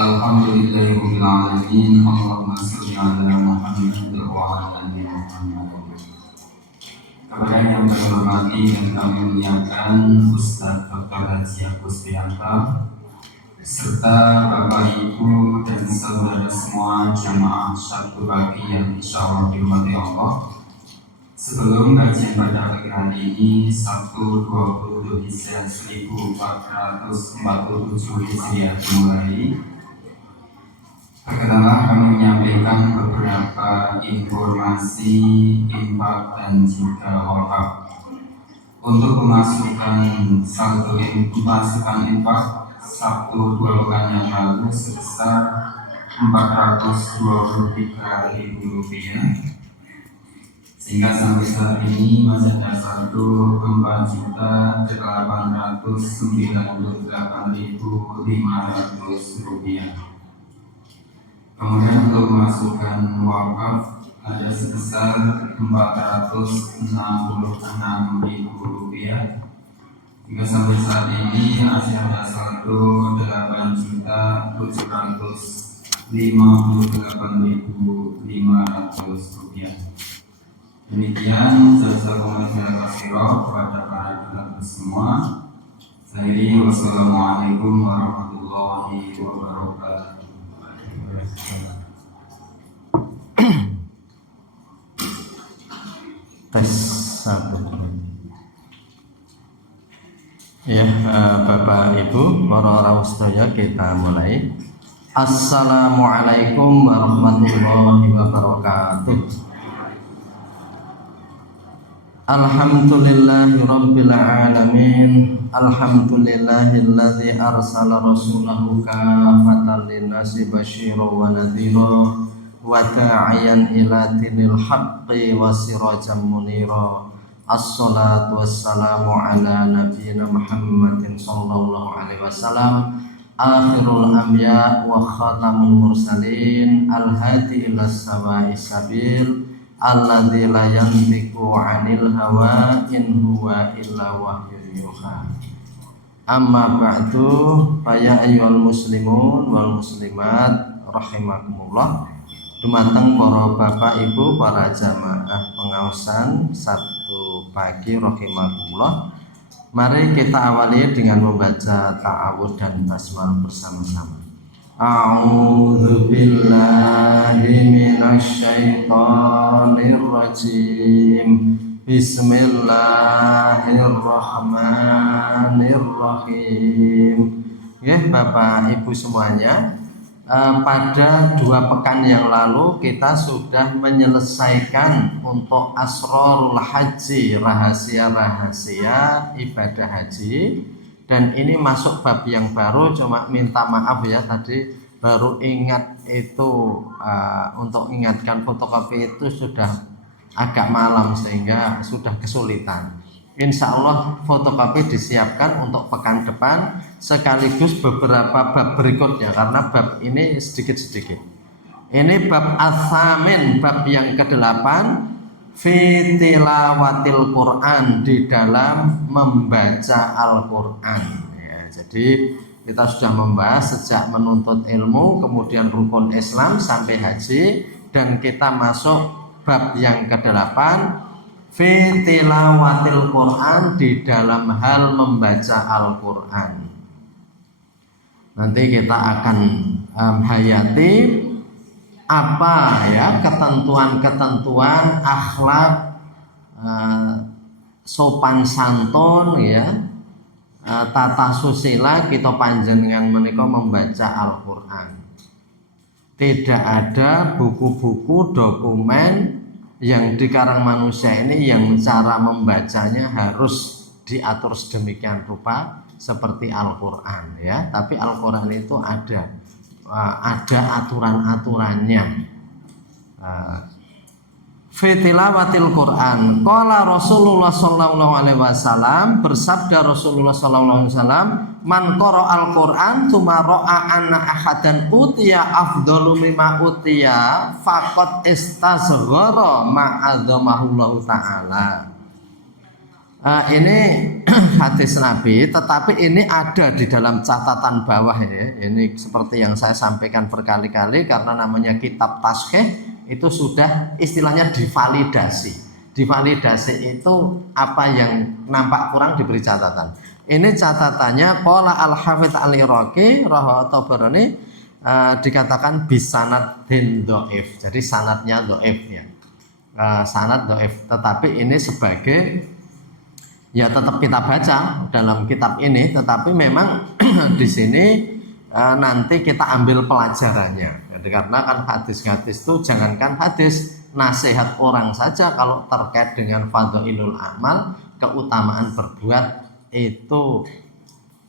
Alhamdulillahirabbil alamin. Allahumma shalli ala Muhammad wa ala ali Muhammad. Kepada yang kami hormati dan kami muliakan Ustaz Dr. Haji Agus Prianta serta Bapak Ibu dan saudara semua jamaah Sabtu pagi yang insyaallah dirahmati Allah. Sebelum kajian pada pagi hari ini, Sabtu 20 Dzulhijjah 1447 Hijriah dimulai. Perkenalan kami menyampaikan beberapa informasi infak dan juga wakaf. Untuk pemasukan pemasukan infak Sabtu 2 pekan yang lalu sebesar Rp423.000, sehingga sampai saat ini masih ada saldo Rp4.898.500. Kemudian untuk pemasukan wakaf ada sebesar Rp466.000, hingga sampai saat ini masih ada saldo Rp8.758.500. Demikian jazakumullahu khairan kepada para donatur semua. Saya wassalamualaikum warahmatullahi wabarakatuh. Tes satu. Ya, Bapak Ibu, para orang sedaya, kita mulai. Assalamualaikum warahmatullahi wabarakatuh. Alhamdulillahi rabbil alamin. Alhamdulillahilladzi arsala rasulahu kafatan linnasi basyiran wa nadhira wa da'iyan ila dinil haqqi wa sirajan munira. Assalatu wassalamu ala nabiyyina Muhammadin sallallahu alaihi wasallam, akhirul anbiya wa khatamul mursalin, al-hadi ila sawa'i sabil, alladzi la yantiqu 'anil hawa in huwa illa wahyun yuha. Amma ba'du, fa ya ayyuhal muslimun wal muslimat rahimakumullah. Dumateng para bapak ibu, para jamaah pengaosan Sabtu pagi rahimakumullah. Mari kita awali dengan membaca ta'awudz dan basmalah bersama-sama. A'udzu billahi minasyaitonir rajim. Bismillahirrahmanirrahim. Ya, Bapak Ibu semuanya, pada 2 pekan yang lalu kita sudah menyelesaikan untuk asrarul haji, rahasia-rahasia ibadah haji. Dan ini masuk bab yang baru, cuma minta maaf ya, tadi baru ingat itu, untuk ingatkan fotokopi itu sudah agak malam sehingga sudah kesulitan. Insya Allah fotokopi disiapkan untuk pekan depan sekaligus beberapa bab berikutnya, karena bab ini sedikit-sedikit. Ini bab as-samin, bab yang ke-8, fi tilawatil Quran, di dalam membaca Al-Quran ya. Jadi kita sudah membahas sejak menuntut ilmu, kemudian rukun Islam sampai haji, dan kita masuk bab yang ke-8, fi tilawatil Quran, di dalam hal membaca Al-Quran. Nanti kita akan hayati apa ya ketentuan-ketentuan akhlak, sopan santun ya, tata susila kita panjenengan menika membaca Al-Quran. Tidak ada buku-buku dokumen yang dikarang manusia ini yang cara membacanya harus diatur sedemikian rupa seperti Al-Quran ya. Tapi Al-Quran itu ada aturan-aturannya. Fi tilawatil Quran, qala Rasulullah sallallahu alaihi wasallam, bersabda Rasulullah sallallahu alaihi wasallam, man qara'al Quran tsumma ra'a anna ahadan utiya afdalu mimma utiya faqad istasghara ma'adzamahullahu ta'ala. Ini hadis Nabi, tetapi ini ada di dalam catatan bawah ya. Ini seperti yang saya sampaikan berkali-kali, karena namanya kitab tashih itu sudah istilahnya divalidasi. Divalidasi itu apa yang nampak kurang diberi catatan. Ini catatannya qala al-Hafidz al-Iraqi rawahu Tabarani, dikatakan bisanadin dhaif. Jadi sanadnya dhaif ya. Sanad dhaif, tetapi ini sebagai ya tetap kita baca dalam kitab ini, tetapi memang di sini nanti kita ambil pelajarannya. Jadi karena kan hadis-hadis itu jangankan hadis, nasihat orang saja kalau terkait dengan fadhailul amal, keutamaan berbuat, itu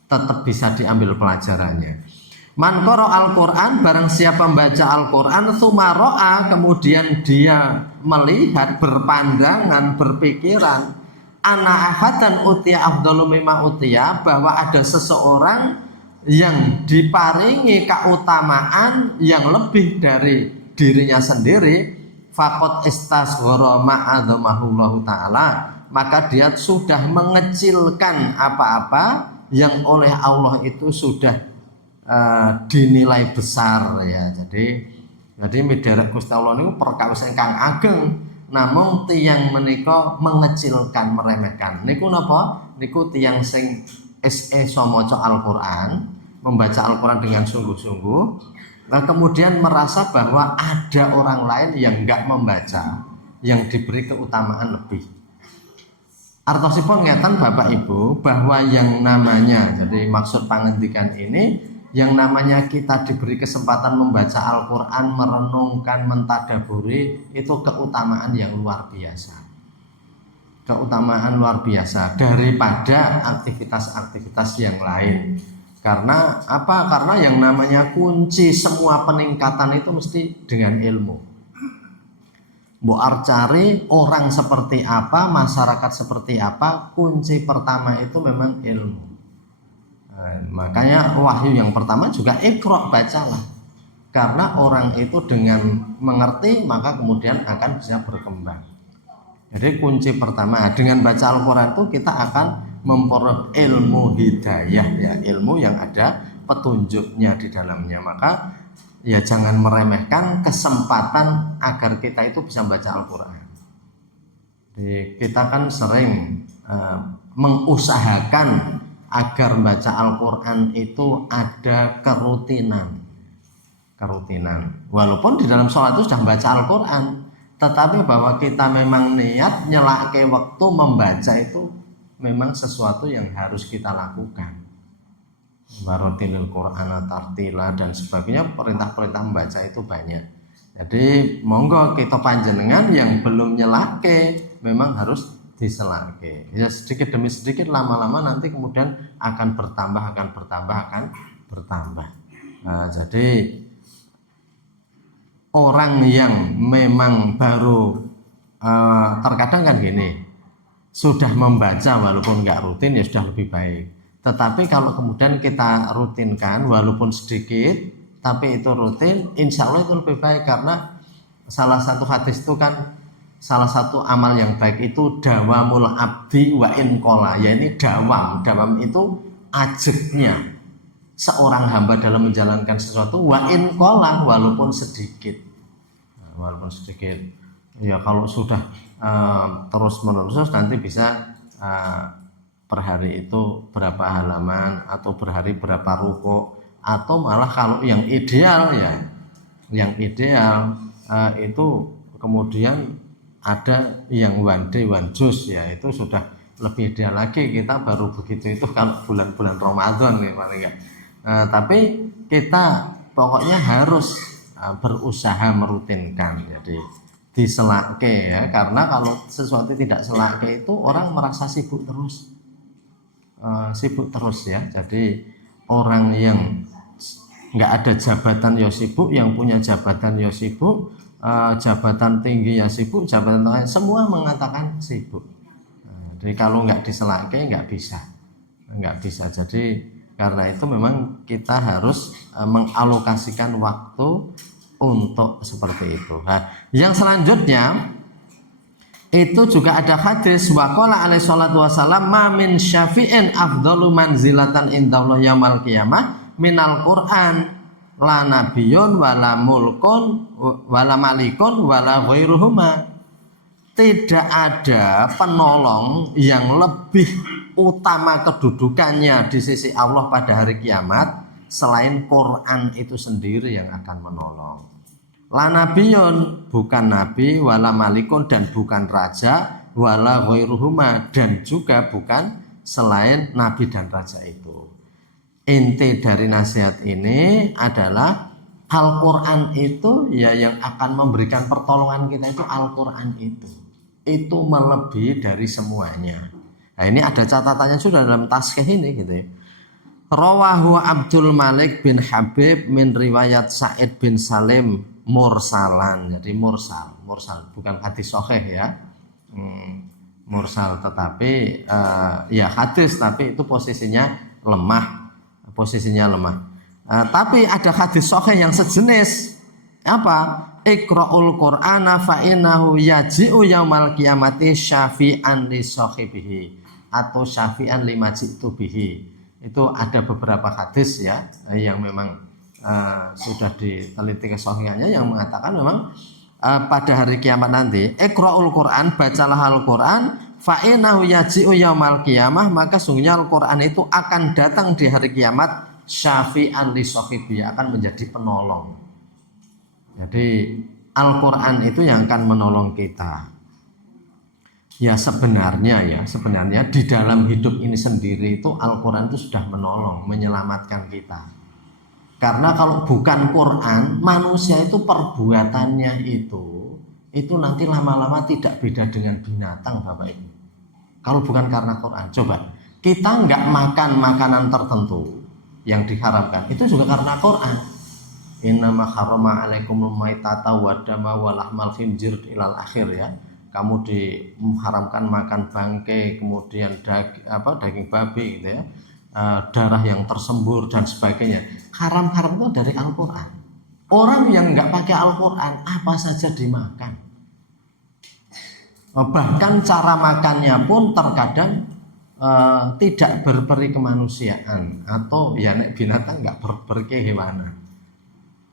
tetap bisa diambil pelajarannya. Man qara al-Qur'an, barang siapa membaca Al-Qur'an, tsumma ra'a, kemudian dia melihat, berpandangan, berpikiran, ana ahadan utiya afdalu mimma utiya, bahwa ada seseorang yang diparingi keutamaan yang lebih dari dirinya sendiri, faqad istasghara ma'adzamahullahu ta'ala, maka dia sudah mengecilkan apa-apa yang oleh Allah itu sudah dinilai besar ya. Jadi miderek Gusti Allah niku perkawis ingkang ageng, namung tiyang menika mengecilkan, meremehkan. Niku napa? Niku tiyang sing iso maca Al-Qur'an, membaca Al-Qur'an dengan sungguh-sungguh, nah kemudian merasa bahwa ada orang lain yang enggak membaca, yang diberi keutamaan lebih. Artosipun ngeten Bapak Ibu, bahwa yang namanya, jadi maksud pangendikan ini, yang namanya kita diberi kesempatan membaca Al-Quran, merenungkan, mentadaburi, itu keutamaan yang luar biasa. Keutamaan luar biasa daripada aktivitas-aktivitas yang lain. Karena apa? Karena yang namanya kunci semua peningkatan itu mesti dengan ilmu. Mbok cari orang seperti apa, masyarakat seperti apa, kunci pertama itu memang ilmu. Makanya wahyu yang pertama juga iqra, bacalah. Karena orang itu dengan mengerti maka kemudian akan bisa berkembang. Jadi kunci pertama dengan baca Al-Quran itu kita akan memperoleh ilmu hidayah ya, ilmu yang ada petunjuknya di dalamnya. Maka ya jangan meremehkan kesempatan agar kita itu bisa membaca Al-Quran. Jadi kita kan sering mengusahakan agar membaca Al-Quran itu ada kerutinan. Walaupun di dalam sholat itu sudah membaca Al-Quran, tetapi bahwa kita memang niat nyelake waktu membaca itu memang sesuatu yang harus kita lakukan. Barotilil Qur'ana tartila dan sebagainya, perintah-perintah membaca itu banyak. Jadi monggo kita panjenengan yang belum nyelake memang harus diselake. Ya sedikit demi sedikit, lama-lama nanti kemudian akan bertambah. Nah, jadi orang yang memang baru terkadang kan gini, sudah membaca walaupun nggak rutin ya sudah lebih baik. Tetapi kalau kemudian kita rutinkan walaupun sedikit, tapi itu rutin, insya Allah itu lebih baik. Karena salah satu hadis itu kan, salah satu amal yang baik itu dawamul abdi wa in qala, ya ini dawam itu ajeknya seorang hamba dalam menjalankan sesuatu, wa in qala, walaupun sedikit. Ya kalau sudah terus menerus nanti bisa per hari itu berapa halaman, atau per hari berapa ruku, atau malah kalau yang ideal itu kemudian ada yang one day one juz ya, itu sudah lebih ideal lagi. Kita baru begitu itu kalau bulan-bulan Ramadan ya paling enggak. Tapi kita pokoknya harus berusaha merutinkan. Jadi diselake ya, karena kalau sesuatu tidak selake itu orang merasa sibuk terus ya. Jadi orang yang nggak ada jabatan ya sibuk, yang punya jabatan ya sibuk, jabatan tinggi ya sibuk, jabatan tengah semua mengatakan sibuk. Jadi kalau nggak diselake nggak bisa. Jadi karena itu memang kita harus mengalokasikan waktu untuk seperti itu. Nah, yang selanjutnya Itu juga ada hadis waqala alaihi salatu wasallam ma min syafi'in afdalu manzilatan indallah yaumil qiyamah minal Qur'an la nabiyyun wala mulkun wala malikun wala ghairuhuma. Tidak ada penolong yang lebih utama kedudukannya di sisi Allah pada hari kiamat selain Quran itu sendiri yang akan menolong. La nabiyun, bukan nabi, wala malikun, dan bukan raja, wala ghairuhuma, dan juga bukan selain nabi dan raja itu. Inti dari nasihat ini adalah Al-Quran itu ya yang akan memberikan pertolongan kita itu Al-Quran itu melebihi dari semuanya. Nah ini ada catatannya sudah dalam taskih ini gitu ya. Rawahu Abdul Malik bin Habib min riwayat Sa'id bin Salim mursalan. Jadi mursal bukan hadis sahih ya. Mursal tetapi ya hadis tapi itu posisinya lemah. Tapi ada hadis sahih yang sejenis apa? Iqra'ul Qur'ana fa innahu yaji'u yaumal qiyamati syafi'an li sahibihi atau syafi'an lima ji'tu bihi. Itu ada beberapa hadis ya yang memang sudah diteliti kesahihannya yang mengatakan memang pada hari kiamat nanti Iqra'ul Qur'an, bacalah Al-Qur'an fa innahu yaji'u yaumal qiyamah, maka sungguhnya Al-Qur'an itu akan datang di hari kiamat syafi'an li sahibihi, akan menjadi penolong. Jadi Al-Quran itu yang akan menolong kita. Ya sebenarnya di dalam hidup ini sendiri itu Al-Quran itu sudah menolong, menyelamatkan kita. Karena kalau bukan Quran, manusia itu perbuatannya itu nanti lama-lama tidak beda dengan binatang, Bapak Ibu. Kalau bukan karena Quran, coba kita nggak makan makanan tertentu yang diharamkan, itu juga karena Quran. Innama harrama alaikumul maitata wadama walahmal khinzir ilal akhir ya. Kamu diharamkan makan bangkai, kemudian daging babi gitu ya. Darah yang tersembur dan sebagainya. Haram-haram itu dari Al-Qur'an. Orang yang enggak pakai Al-Qur'an apa saja dimakan. Bahkan cara makannya pun terkadang tidak berperi kemanusiaan atau ya nek binatang enggak berperi kehewanan.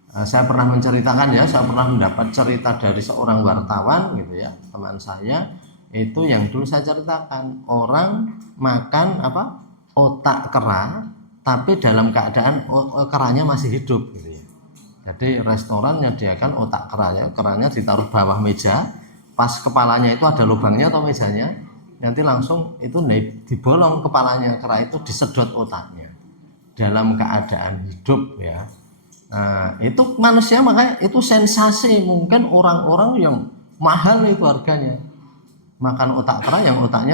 Saya pernah menceritakan ya, saya pernah mendapat cerita dari seorang wartawan gitu ya, teman saya itu yang dulu saya ceritakan, orang makan otak kera tapi dalam keadaan keranya masih hidup gitu ya. Jadi restoran menyediakan otak keranya, keranya ditaruh bawah meja, pas kepalanya itu ada lubangnya atau mejanya, nanti langsung itu dibolong kepalanya kera itu, disedot otaknya dalam keadaan hidup ya. Nah, itu manusia makanya itu sensasi, mungkin orang-orang yang mahal itu harganya makan otak kera yang otaknya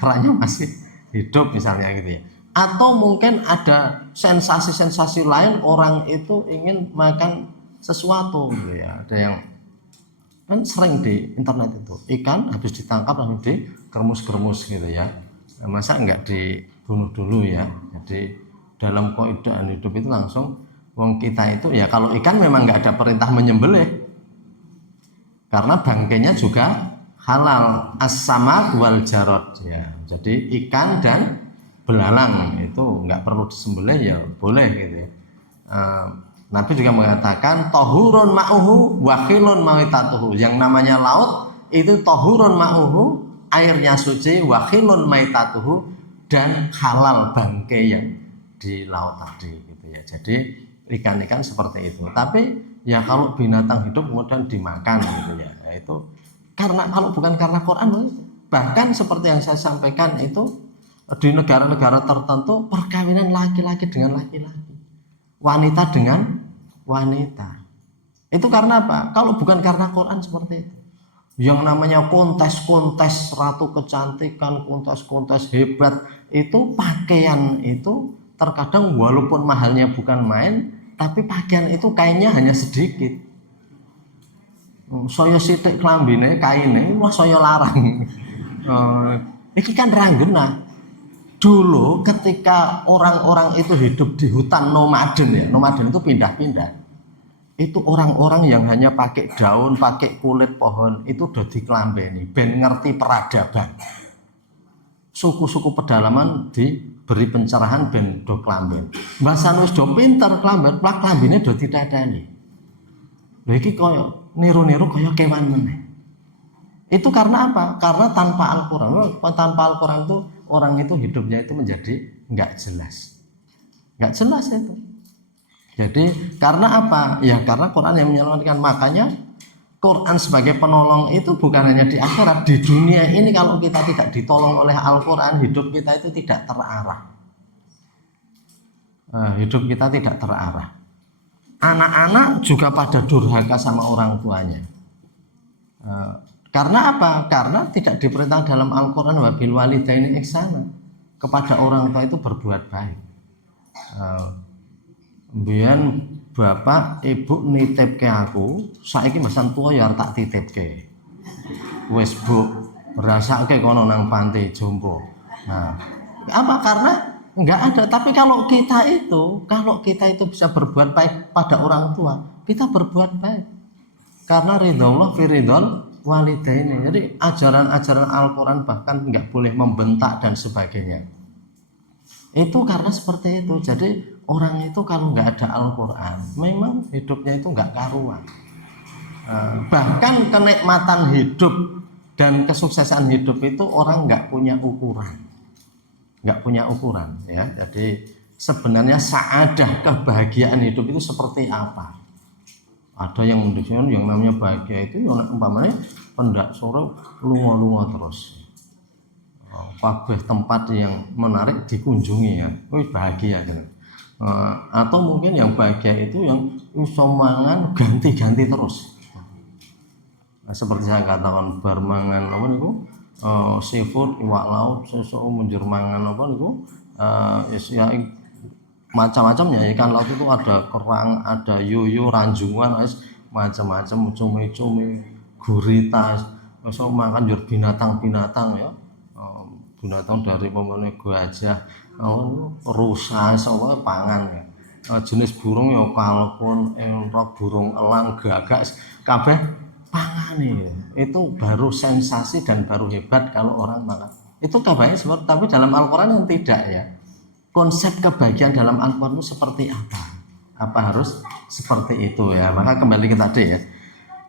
keranya masih hidup misalnya gitu ya. Atau mungkin ada sensasi-sensasi lain, orang itu ingin makan sesuatu gitu ya. Ada yang kan sering di internet itu ikan habis ditangkap langsung digermus-germus gitu ya. Nah, masa enggak dibunuh dulu ya. Jadi dalam kaidah hidup itu langsung wong kita itu ya, kalau ikan memang nggak ada perintah menyembelih karena bangkainya juga halal, as-samak wal jarod ya. Jadi ikan dan belalang itu nggak perlu disembelih ya boleh gitu ya. Nabi juga mengatakan tohurun ma'uhu wakhilun maitatuhu, yang namanya laut itu tohurun ma'uhu, airnya suci, wakhilun maitatuhu, dan halal bangkai yang di laut tadi gitu ya. Jadi ikan-ikan seperti itu. Tapi ya kalau binatang hidup kemudian dimakan gitu ya, itu karena kalau bukan karena Quran, bahkan seperti yang saya sampaikan itu di negara-negara tertentu perkawinan laki-laki dengan laki-laki, wanita dengan wanita. Itu karena apa? Kalau bukan karena Quran seperti itu. Yang namanya kontes-kontes ratu kecantikan, kontes-kontes hebat, itu pakaian itu terkadang walaupun mahalnya bukan main, tapi pakaian itu kainnya hanya sedikit. Saya sithik klambine kaine, wah saya larang. Iki kan ranggena. Dulu ketika orang-orang itu hidup di hutan nomaden ya, nomaden itu pindah-pindah. itu orang-orang yang hanya pakai daun, pakai kulit pohon itu udah dikelambeni, ben ngerti peradaban. Suku-suku pedalaman diberi pencerahan ben do klamben. Mbah Sanus do pinter klamben, plak klambine do didadani. Lha iki koyo niru-niru koyo kewan meneh. Itu karena apa? Karena tanpa Al-Qur'an. Tanpa Al-Qur'an itu orang itu hidupnya itu menjadi enggak jelas. Enggak jelas itu. Jadi karena apa? Ya karena Quran yang menyelamatkan. Makanya Quran sebagai penolong itu bukan hanya di akhirat, di dunia ini kalau kita tidak ditolong oleh Al-Quran, hidup kita itu tidak terarah. Hidup kita tidak terarah. Anak-anak juga pada durhaka sama orang tuanya. Karena apa? Karena tidak diperintah dalam Al-Quran wabil walidaini ihsana. Kepada orang tua itu berbuat baik. Mbiyen bapak ibu nitipke aku, saiki mbasan tuwa ya tak titipke. Wis Bu, rasake kono nang panti jompo. Nah, apa? Karena enggak ada. Tapi kalau kita itu bisa berbuat baik pada orang tua, kita berbuat baik. Karena ridhullah fi ridhol walidaini. Jadi ajaran-ajaran Al-Qur'an bahkan enggak boleh membentak dan sebagainya. Itu karena seperti itu. Jadi orang itu kalau nggak ada Al-Quran memang hidupnya itu nggak karuan. Bahkan kenikmatan hidup dan kesuksesan hidup itu orang nggak punya ukuran, ya. Jadi sebenarnya saadah, kebahagiaan hidup itu seperti apa? Ada yang mendefinisikan yang namanya bahagia itu yang umpamanya pendak sore lunga-lunga terus. Kabeh tempat yang menarik dikunjungi ya, wih bahagia gitu. Atau mungkin yang bahagia itu yang iso mangan ganti-ganti terus. Nah, seperti saya katakan bar mangan apa niku seafood, iwak laut, sesuk menjur mangan apa niku ya macam-macamnya. Ikan laut itu ada kerang, ada yuyu, ranjungan, macam-macam, cumi-cumi, gurita, iso makan jur binatang-binatang ya. Binatang dari pemene gajah, rusa, semua pangan ya. Jenis burung ya kalkun, entok, burung elang, gagak, kabeh pangan ya. Itu baru sensasi dan baru hebat kalau orang makan. Itu kabarnya seperti, tapi dalam Al-Quran yang tidak ya. Konsep kebahagiaan dalam Al-Quran itu seperti apa? Apa harus seperti itu ya? Maka kembali ke tadi ya.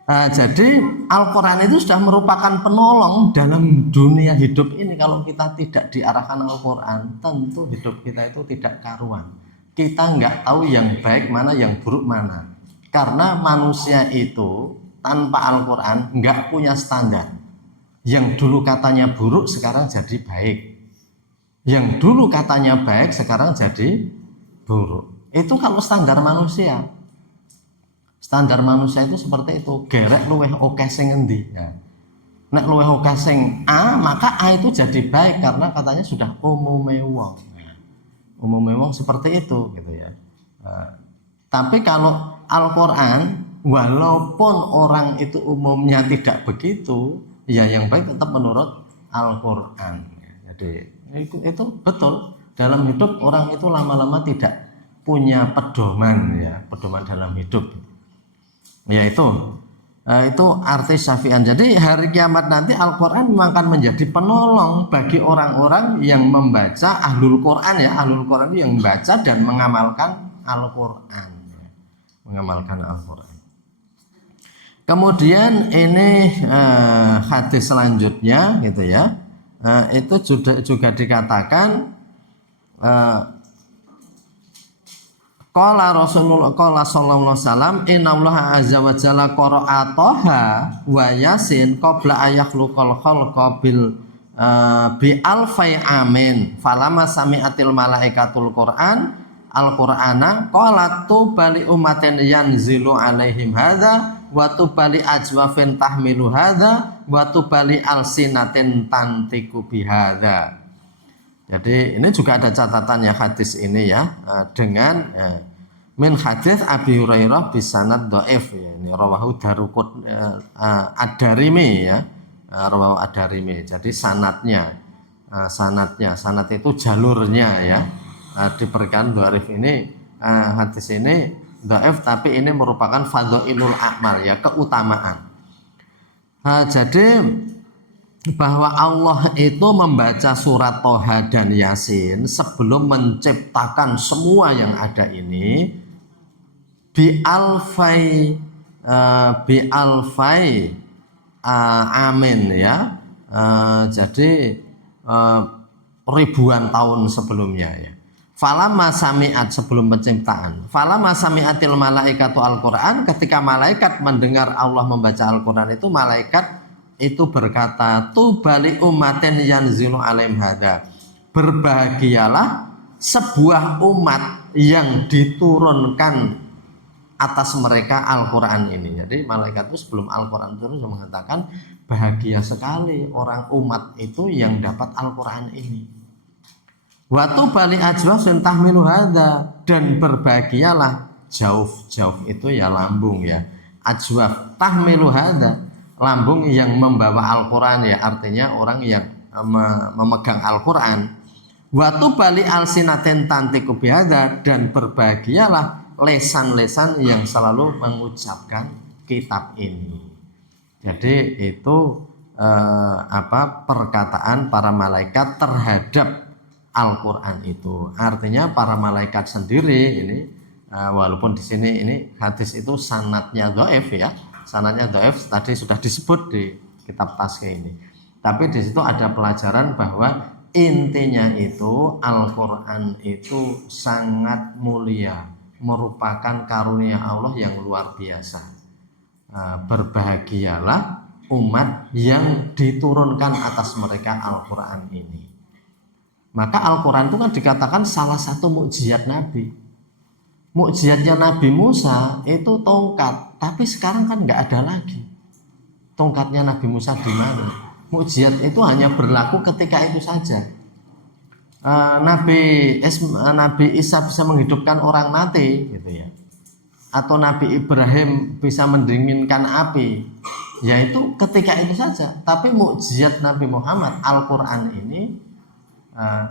Jadi Al-Quran itu sudah merupakan penolong dalam dunia hidup ini. Kalau kita tidak diarahkan Al-Quran, tentu hidup kita itu tidak karuan. Kita nggak tahu yang baik mana, yang buruk mana. Karena manusia itu tanpa Al-Quran nggak punya standar. Yang dulu katanya buruk sekarang jadi baik. Yang dulu katanya baik sekarang jadi buruk. Itu kalau standar manusia. Standar manusia itu seperti itu, gerek luweh oke sing endi. Ya. Nek luweh oke sing A, maka A itu jadi baik karena katanya sudah umume wong. Ya. Umume wong seperti itu gitu ya. Tapi kalau Al-Qur'an walaupun orang itu umumnya tidak begitu, ya yang baik tetap menurut Al-Qur'an. Ya. Jadi itu betul. Dalam hidup orang itu lama-lama tidak punya pedoman ya, pedoman dalam hidup. Ya itu arti syafi'an. Jadi hari kiamat nanti Al-Quran memang akan menjadi penolong bagi orang-orang yang membaca ahlul Quran ya. Ahlul Quran yang membaca dan mengamalkan Al-Quran ya. Mengamalkan Al-Quran. Kemudian ini hadis selanjutnya gitu ya. Itu juga dikatakan Qala Rasulullah qala sallallahu alaihi wasallam innallaha azza wa jalla qara'a Thaha wa Yasin qabla ayakhluqal khalqa bi alfai amin falama sami'atil malaikatul Qur'an al-Qur'ana qalat tubali ummatin yanzilu alaihim hadza wa tubali ajwafin tahmilu hadza wa tubali alsinatin tantiku bihadza. Jadi ini juga ada catatannya hadis ini ya dengan min hadis Abi Hurairah bisanad dhaif ya. Ini rawahu Daruqut Ad-Darimi ya. Rawahu Ad-Darimi. Jadi sanad itu jalurnya ya. Diberikan dhaif ini hadis ini dhaif, tapi ini merupakan fadhailul a'mal ya, keutamaan. Jadi bahwa Allah itu membaca surat Toha dan Yasin sebelum menciptakan semua yang ada ini bi alfai amin ya. Jadi ribuan tahun sebelumnya ya. Falamma sami'at, sebelum penciptaan. Falamma sami'atil malaikatu Al-Qur'an, ketika malaikat mendengar Allah membaca Al-Qur'an itu, malaikat itu berkata, tubali umatin yanzilu alaihim hada. Berbahagialah sebuah umat yang diturunkan atas mereka Al-Qur'an ini. Jadi malaikat itu sebelum Al-Qur'an turun mengatakan, bahagia sekali orang umat itu yang dapat Al-Qur'an ini. Watu bali ajwaf tahmilu hadza, dan berbahagialah jauf itu ya lambung ya, ajwaf tahmilu hadza, lambung yang membawa Al-Qur'an ya, artinya orang yang memegang Al-Qur'an. Watu bali alsinaten tantiku bihadza, dan berbahagialah lesan-lesan yang selalu mengucapkan kitab ini. Jadi itu perkataan para malaikat terhadap Al-Qur'an itu. Artinya para malaikat sendiri ini walaupun di sini ini hadis itu sanadnya dhaif ya. Sanadnya dhaif tadi sudah disebut di kitab Tazkiyah ini. Tapi di situ ada pelajaran bahwa intinya itu Al-Qur'an itu sangat mulia, merupakan karunia Allah yang luar biasa. Berbahagialah umat yang diturunkan atas mereka Al-Qur'an ini. Maka Al-Qur'an itu kan dikatakan salah satu mukjizat Nabi. Mukjizatnya Nabi Musa itu tongkat, tapi sekarang kan nggak ada lagi. Tongkatnya Nabi Musa di mana? Mukjizat itu hanya berlaku ketika itu saja. Nabi Isa bisa menghidupkan orang mati, gitu ya. Atau Nabi Ibrahim bisa mendinginkan api, yaitu ketika itu saja. Tapi mukjizat Nabi Muhammad Al-Qur'an ini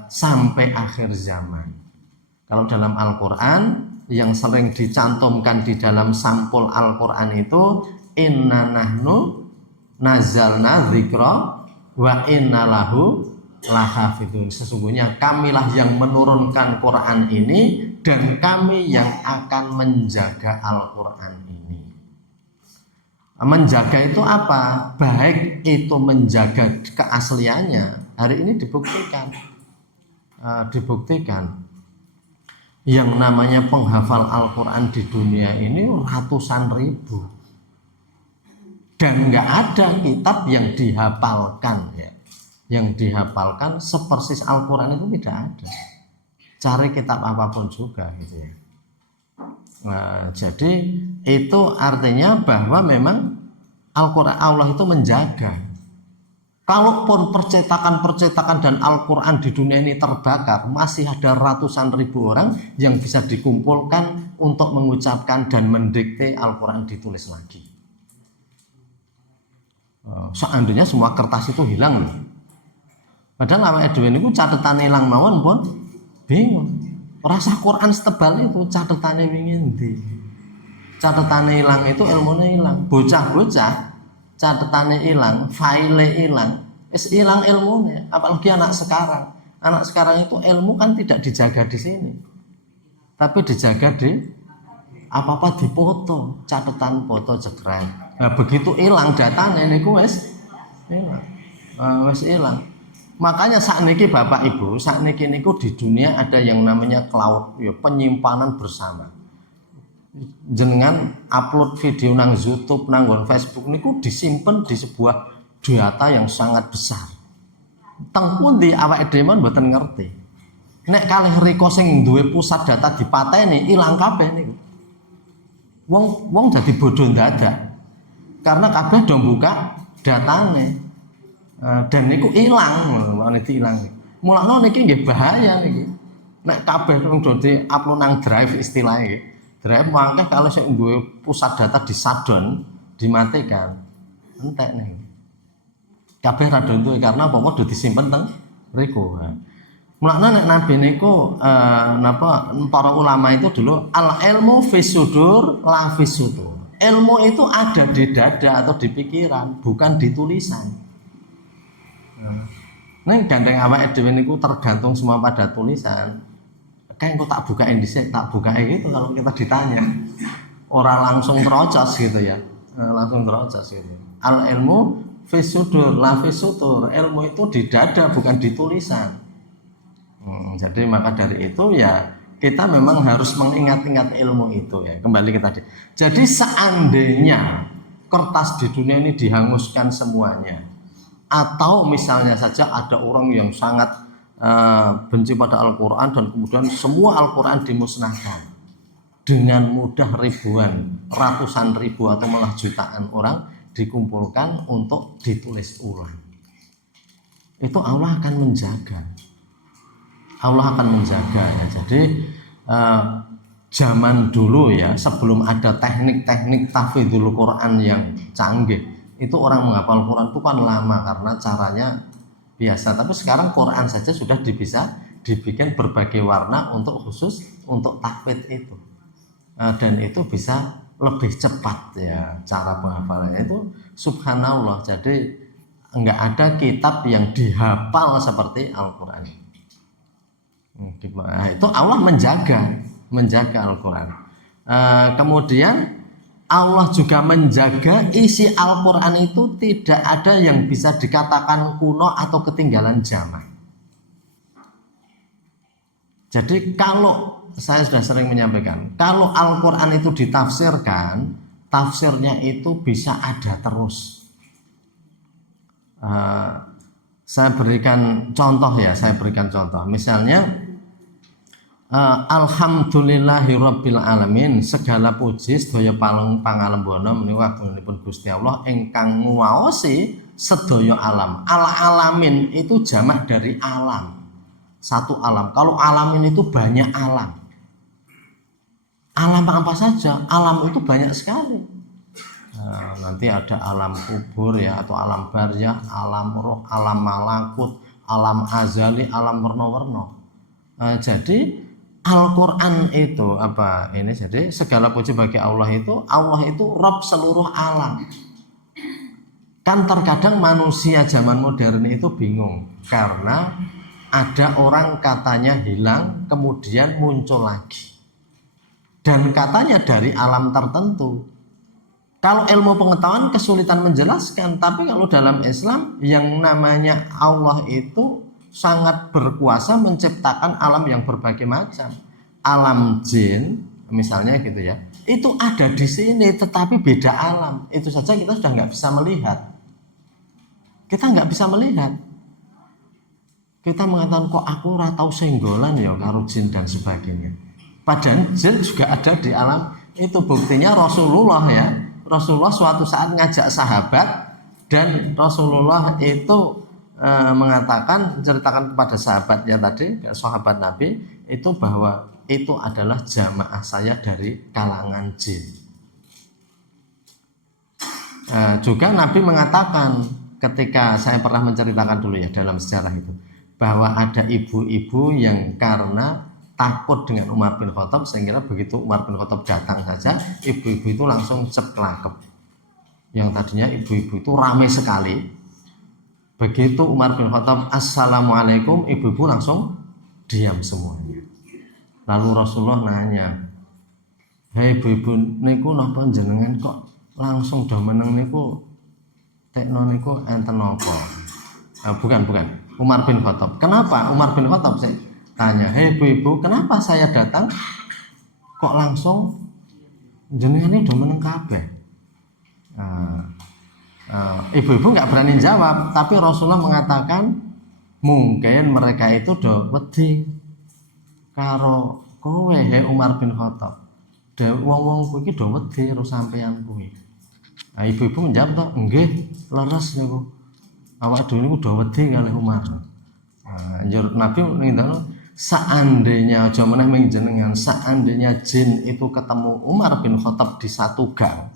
sampai akhir zaman. Kalau dalam Al-Qur'an yang sering dicantumkan di dalam sampul Al-Qur'an itu, inna nahnu nazalna dzikra wa inna lahu lahafidun. Sesungguhnya kamilah yang menurunkan Quran ini dan kami yang akan menjaga Al-Qur'an ini. Menjaga itu apa? Baik itu menjaga keasliannya. Hari ini dibuktikan yang namanya penghafal Al-Qur'an di dunia ini ratusan ribu, dan nggak ada kitab yang dihafalkan ya, yang dihafalkan sepersis Al-Qur'an itu tidak ada. Cari kitab apapun juga gitu ya. Jadi itu artinya bahwa memang Al-Qur'an Allah itu menjaga. Kalaupun percetakan dan Al-Qur'an di dunia ini terbakar, masih ada ratusan ribu orang yang bisa dikumpulkan untuk mengucapkan dan mendikte Al-Qur'an ditulis lagi. Seandainya semua kertas itu hilang loh. Padahal awake dhewe niku catatan hilang mawon pun bingung. Rasa Quran setebal itu catatane wingi ndi? Catatane hilang itu ilmune hilang. Bocah-bocah catatane hilang, file hilang, hilang ilmunya. Apalagi anak sekarang. Anak sekarang itu ilmu kan tidak dijaga di sini, tapi dijaga di apa-apa dipoto, catatan foto jegreng. Nah, begitu hilang datanya niku wis hilang. Makanya sakniki Bapak Ibu, sakniki niku di dunia ada yang namanya cloud, ya, penyimpanan bersama. Jenengan upload video nang YouTube, nang Facebook niku disimpan di sebuah data yang sangat besar. Teng pundi awake dhewe mboten ngerti. Nek kalih riko sing duwe pusat data dipateni, ilang kabeh niku. Wong dadi bodoh ndadak. Karena kabeh do buka datane. Dan niku ilang, niki ilang. Mulane niki nggih bahaya niki. Nek kabeh wong do di-upload nang drive istilahnya nggih. Drive mangke kalau saya duwe pusat data di shutdown, dimatikan, entek nih. Kabeh ra duwe karena apa? Udah disimpen teng mriku. Mulane nek Nabi niku para ulama itu dulu al ilmu fis sudur la fis sudur. Ilmu itu ada di dada atau di pikiran, bukan di tulisan. Neng gandeng awake dhewe niku tergantung semua pada tulisan. Kayak engko tak bukain dhisik, tak bukain gitu kalau kita ditanya. Orang langsung terocos gitu ya. Langsung terocos gitu. Al ilmu fis sudur la fis sudur. Ilmu itu di dada bukan di tulisan. Jadi maka dari itu ya kita memang harus mengingat-ingat ilmu itu ya. Kembali ke tadi. Jadi seandainya kertas di dunia ini dihanguskan semuanya, atau misalnya saja ada orang yang sangat benci pada Al-Quran dan kemudian semua Al-Quran dimusnahkan, dengan mudah ribuan, ratusan ribu atau malah jutaan orang dikumpulkan untuk ditulis ulang, itu Allah akan menjaga. Allah akan menjaga ya. Jadi zaman dulu ya, sebelum ada teknik-teknik tahfidzul Quran yang canggih, itu orang menghafal Quran itu kan lama karena caranya biasa. Tapi sekarang Quran saja sudah bisa dibikin berbagai warna untuk khusus untuk tahfidz itu, dan itu bisa lebih cepat ya cara penghafalannya itu. Subhanallah. Jadi enggak ada kitab yang dihafal seperti Al-Quran. Itu Allah menjaga Al-Quran. Kemudian Allah juga menjaga isi Al-Quran itu tidak ada yang bisa dikatakan kuno atau ketinggalan zaman. Jadi kalau saya sudah sering menyampaikan, kalau Al-Quran itu ditafsirkan, tafsirnya itu bisa ada terus. Saya berikan contoh. Misalnya Alhamdulillahirabbil alamin, segala puji sedaya pangalembana menika agungipun Gusti Allah ingkang nguwaosi sedaya alam. Alamin itu jamak dari alam. Satu alam. Kalau alamin itu banyak alam. Alam apa saja? Alam itu banyak sekali. Nanti ada alam kubur ya, atau alam barzah, alam roh, alam malakut, alam azali, alam warna-warna. Jadi Al-Quran itu jadi segala puji bagi Allah itu Rabb seluruh alam. Kan terkadang manusia zaman modern itu bingung karena ada orang katanya hilang kemudian muncul lagi, dan katanya dari alam tertentu. Kalau ilmu pengetahuan kesulitan menjelaskan, tapi kalau dalam Islam yang namanya Allah itu sangat berkuasa menciptakan alam yang berbagai macam. Alam jin misalnya gitu ya, itu ada di sini tetapi beda alam. Itu saja kita sudah nggak bisa melihat. Kita mengatakan kok aku ora tau senggolan ya karo jin dan sebagainya. Padahal jin juga ada di alam itu. Buktinya Rasulullah suatu saat ngajak sahabat, dan Rasulullah itu menceritakan kepada sahabatnya tadi, sahabat Nabi itu, bahwa itu adalah jamaah saya dari kalangan jin. Juga Nabi mengatakan, ketika saya pernah menceritakan dulu ya dalam sejarah itu, bahwa ada ibu-ibu yang karena takut dengan Umar bin Khattab, sehingga begitu Umar bin Khattab datang saja, ibu-ibu itu langsung ceplakep. Yang tadinya ibu-ibu itu ramai sekali. Begitu Umar bin Khattab assalamualaikum, ibu-ibu langsung diam semuanya. Lalu Rasulullah nanya, hei ibu-ibu niku napa jenengan kok langsung do meneng niku tekno niku enten napa? Bukan Umar bin Khattab. Kenapa Umar bin Khattab sih tanya, hei ibu-ibu kenapa saya datang kok langsung jenengan ini do meneng kabeh? Ibu-ibu nggak berani jawab, tapi Rasulullah mengatakan mungkin mereka itu do wedi karo kowe he Umar bin Khattab. Wong-wong kuwi do wedi karo sampeyan kuwi. Ibu-ibu menjawab toh, nggih, leres niku. Awak dhewe niku do wedi kalih Umar. Njur Nabi ngindakno, seandainya aja meneh ming jenengan, seandainya jin itu ketemu Umar bin Khattab di satu gang,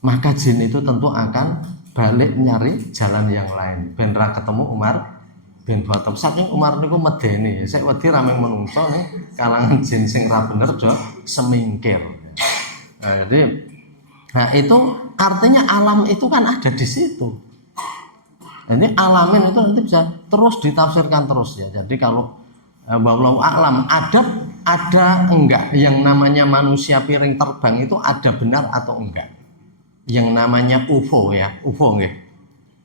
maka jin itu tentu akan balik nyari jalan yang lain ben ra ketemu Umar ben bathuk saking Umar niku medeni sik wedi rameng menungso nih kalangan jin sing ra bener do semingkir. Nah, jadi itu artinya alam itu kan ada di situ. Jadi alamin itu nanti bisa terus ditafsirkan terus ya. Jadi kalau wallahu a'lam ada enggak yang namanya manusia piring terbang itu ada benar atau enggak? Yang namanya UFO ya, UFO nggih.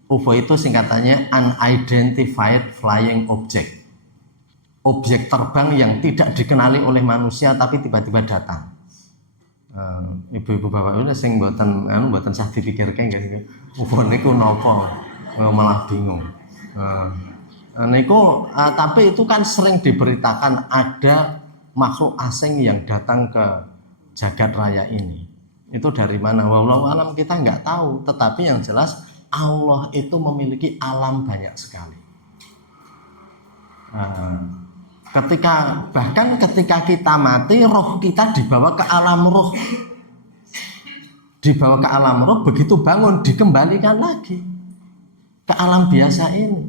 UFO itu singkatannya Unidentified Flying Object. Objek terbang yang tidak dikenali oleh manusia tapi tiba-tiba datang. Ibu-ibu bapak itu sing mboten sah dipikirke nggih. UFO niku napa? Malah bingung. Tapi itu kan sering diberitakan ada makhluk asing yang datang ke jagat raya ini. Itu dari mana? Wallahu alam kita nggak tahu. Tetapi yang jelas Allah itu memiliki alam banyak sekali. Bahkan ketika kita mati, roh kita dibawa ke alam roh. Dibawa ke alam roh, begitu bangun dikembalikan lagi ke alam biasa ini.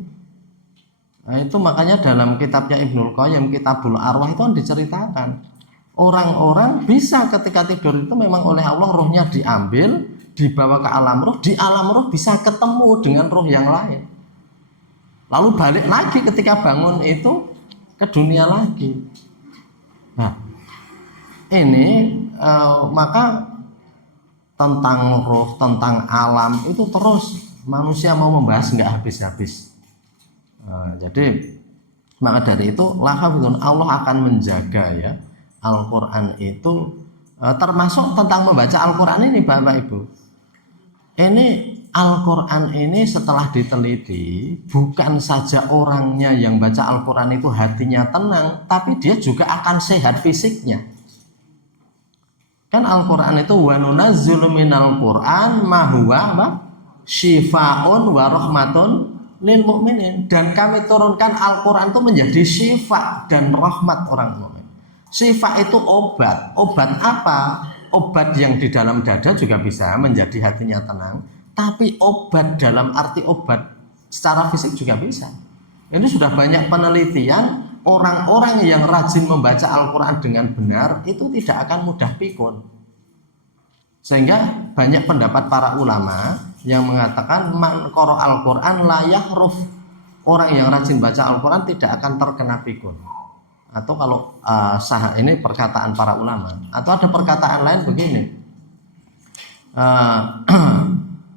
Nah, itu makanya dalam kitabnya Ibnul Qayyim, Kitabul Arwah itu kan diceritakan orang-orang bisa ketika tidur itu memang oleh Allah rohnya diambil, dibawa ke alam roh, di alam roh bisa ketemu dengan roh yang lain. Lalu balik lagi ketika bangun itu ke dunia lagi. Nah, ini maka tentang roh, tentang alam itu terus manusia mau membahas nggak habis-habis. Jadi maka dari itu Allah akan menjaga ya Al-Quran itu termasuk tentang membaca Al-Quran ini Bapak Ibu. Ini Al-Quran ini setelah diteliti bukan saja orangnya yang baca Al-Quran itu hatinya tenang, tapi dia juga akan sehat fisiknya. Kan Al-Quran itu wa nunazzilu minal Quran ma huwa syifaun wa rahmatun lil mu'minin, dan kami turunkan Al-Quran itu menjadi syifa dan rahmat orang mukmin. Syifa itu obat. Obat apa? Obat yang di dalam dada juga bisa menjadi hatinya tenang, tapi obat dalam arti obat secara fisik juga bisa. Ini sudah banyak penelitian, orang-orang yang rajin membaca Al-Quran dengan benar itu tidak akan mudah pikun. Sehingga banyak pendapat para ulama yang mengatakan man qara Al-Quran la yahruf, orang yang rajin baca Al-Quran tidak akan terkena pikun. Atau kalau ini perkataan para ulama, atau ada perkataan lain begini,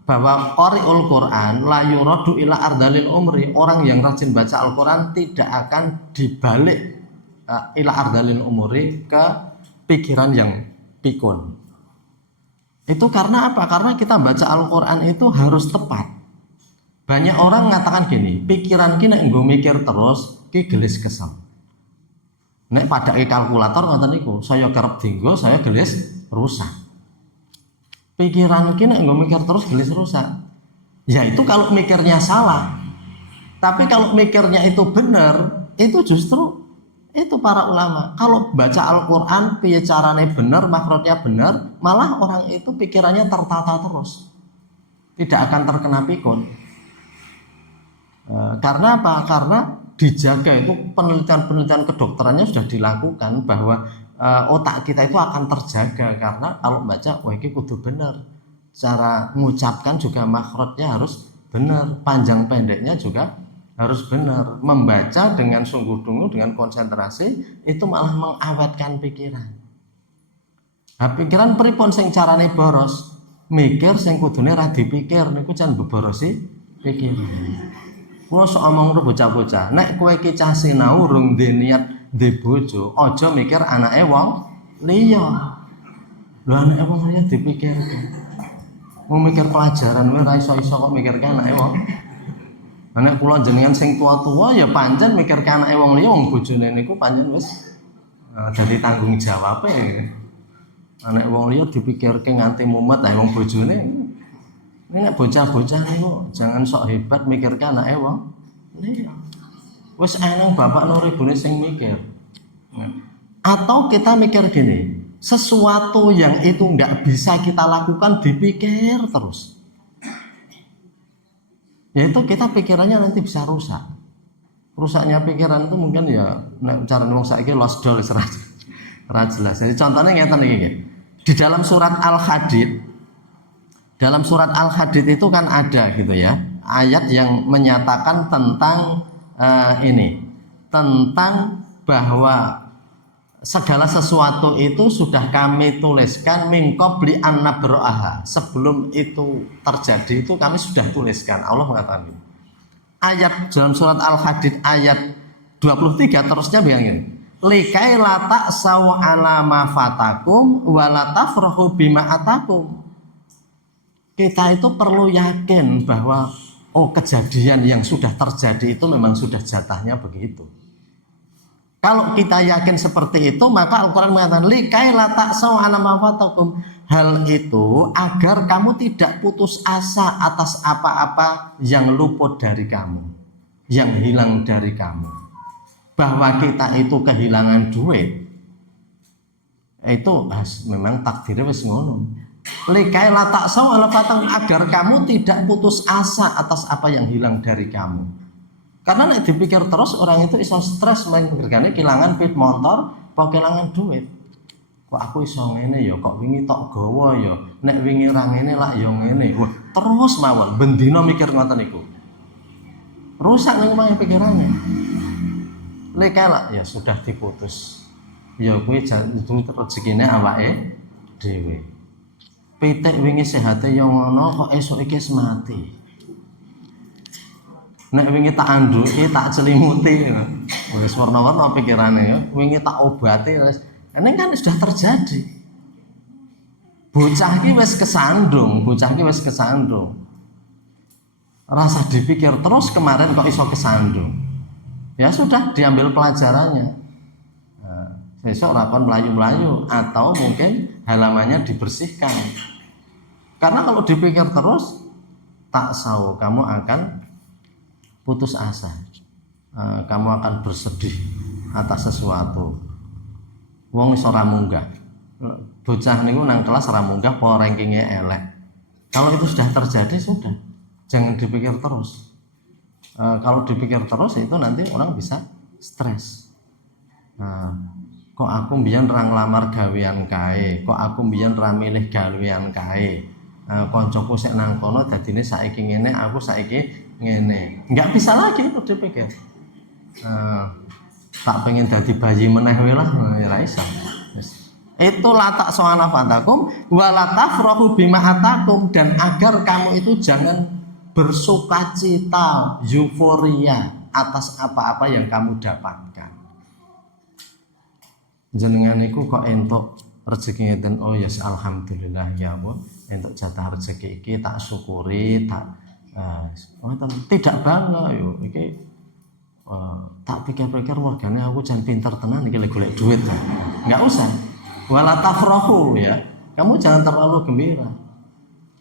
bahwa qari'ul Quran la yuradu ila ardalil umri, orang yang rajin baca Al-Quran tidak akan dibalik ila ardalil umri ke pikiran yang pikun. Itu karena apa? Karena kita baca Al-Quran itu harus tepat. Banyak orang mengatakan gini, pikiran kita nggo mikir terus ki gelis kesel. Nek padake kalkulator ngoten niku, saya kerep dinggo, saya gelis rusak. Pikiran kita nggo mikir terus gelis rusak. Ya itu kalau mikirnya salah. Tapi kalau mikirnya itu benar, itu justru itu para ulama. Kalau baca Al-Quran piye carane benar, makhrajnya benar, malah orang itu pikirannya tertata terus, tidak akan terkena pikun. Karena apa? Karena dijaga, itu penelitian-penelitian kedokterannya sudah dilakukan bahwa otak kita itu akan terjaga, karena kalau baca wah ini kudu benar, cara mengucapkan juga makhrajnya harus benar, panjang pendeknya juga harus benar. Membaca dengan sungguh-sungguh, dengan konsentrasi, itu malah mengawetkan pikiran. Nah, pikiran pripun sing carane boros? Mikir sing kudune ra dipikir niku jan beborosi pikiran. Kulo sok omong karo bocah-bocah, nek kowe iki cah sinau urung ndek niat ndek bojo, aja mikir anake wong liya. Lho anake wong liya dipikirke. Wong mikir pelajaran kowe ra iso-iso kok mikirke anake wong. Nek kula jenengan sing tua-tua ya pancen mikirke anake wong liya, wong bojone niku pancen wis dadi tanggung jawabe. Anak wong liya dipikirke nganti mumet, lah wong bojone. Nek bocah-bocah niku jangan sok hebat mikirke anake wong liya. Wis eneng bapak nang ibune sing mikir. Atau kita mikir gini, sesuatu yang itu enggak bisa kita lakukan dipikir terus. Yaitu kita pikirannya nanti bisa rusak. rusaknya pikiran itu mungkin ya cara ngomong saiki lost doll ora jelas. Jadi contohnya ngeten iki. Di dalam surat Al-Hadid itu kan ada gitu ya, ayat yang menyatakan tentang tentang bahwa segala sesuatu itu sudah kami tuliskan min qabli an nabra'aha. Sebelum itu terjadi itu kami sudah tuliskan. Allah mengatakan ini. Ayat dalam surat Al-Hadid ayat 23 terusnya begini. Likai la ta'saw ala ma fatakum wa la tafrahu bima atakum. Kita itu perlu yakin bahwa kejadian yang sudah terjadi itu memang sudah jatahnya begitu. Kalau kita yakin seperti itu, maka Al-Quran mengatakan likai la ta'saw ala ma fatakum. Hal itu agar kamu tidak putus asa atas apa-apa yang luput dari kamu, yang hilang dari kamu. Bahwa kita itu kehilangan duit, itu memang takdirnya wis ngono. Likai la ta'saw ala fatakum, agar kamu tidak putus asa atas apa yang hilang dari kamu. Karena nek dipikir terus orang itu iso stres mengergane kehilangan pit motor, apa kehilangan duit. Kok aku iso ngene ya, kok wingi tok gawa ya, nek wingi ra ngene lak ya ngene. Wah, terus mawon bendina mikir ngoten niku. Rusak nang omah pikirannya. Lekala ya sudah diputus. Ya kuwi itu rezekine awake dhewe. Pitik wingi sehate ya ngono kok esuk iki mati. Nek wingi tak anduki, tak celimuti, wis warna-warna pikirane ya. Wingi tak obati, ini kan sudah terjadi. Bocah iki wis kesandung. Rasa dipikir terus kemarin kok iso kesandung. Ya sudah diambil pelajarannya. Besok rakon melayu-melayu atau mungkin halamannya dibersihkan. Karena kalau dipikir terus, tak tahu kamu akan putus asa, kamu akan bersedih atas sesuatu. Wong iso ra munggah, bocah niku nang kelas ra munggah, po rankingnya elek. Kalau itu sudah terjadi sudah, jangan dipikir terus. Kalau dipikir terus itu nanti orang bisa stres. Kok aku mbiyen ra nglamar gawean kae, kok aku mbiyen ra milih gawean kae. Koncoku sik nang kono dadine saiki ngene, aku saiki ngene. Enggak bisa lagi itu dipikir. Tak pengen dadi bayi meneh wae lah, ora iso. Itu latak so'ana fatakum wa la tafrahu bima atakum, dan agar kamu itu jangan bersukacita, euforia atas apa-apa yang kamu dapatkan. Jenengan niku kok entuk rezeki ngeten, oh ya alhamdulillah ya Bu, entuk jatah rezeki iki tak syukuri, tidak bangga yo iki tak pikir-pikir wargane aku jan pinter tenan iki golek duit. Enggak usah. Wala tafrahu ya. Kamu jangan terlalu gembira.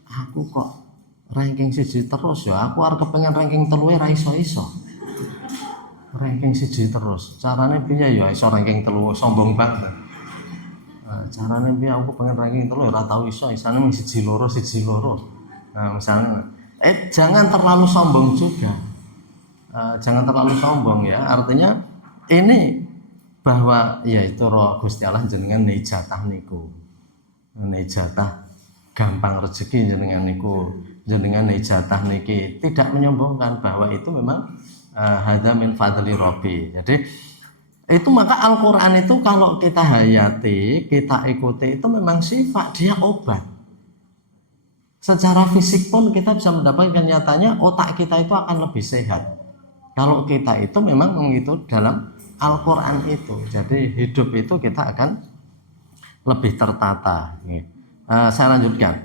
Aku kok ranking 1 terus ya. Aku arep kepengin ranking 3 ra iso-iso. Ranking 1 terus. Carane piye ya iso ranking 3 sombong banget. Carane piye aku pengen ranking 3 ora tau iso. Isane mung 1 loro. Nah, misalnya jangan terlalu sombong juga. Jangan terlalu sombong ya. Artinya ini bahwa ya itu roh Gusti Allah jenengan jatah niku. Jatah gampang rezeki jenengan niku. Jenengan jatah niki tidak menyombongkan bahwa itu memang hadza min fadli rabbi. Jadi itu maka Al-Qur'an itu kalau kita hayati, kita ikuti itu memang sifat, dia obat. Secara fisik pun kita bisa mendapatkan nyatanya otak kita itu akan lebih sehat. Kalau kita itu memang begitu dalam Al-Quran itu. Jadi hidup itu kita akan lebih tertata. Saya lanjutkan.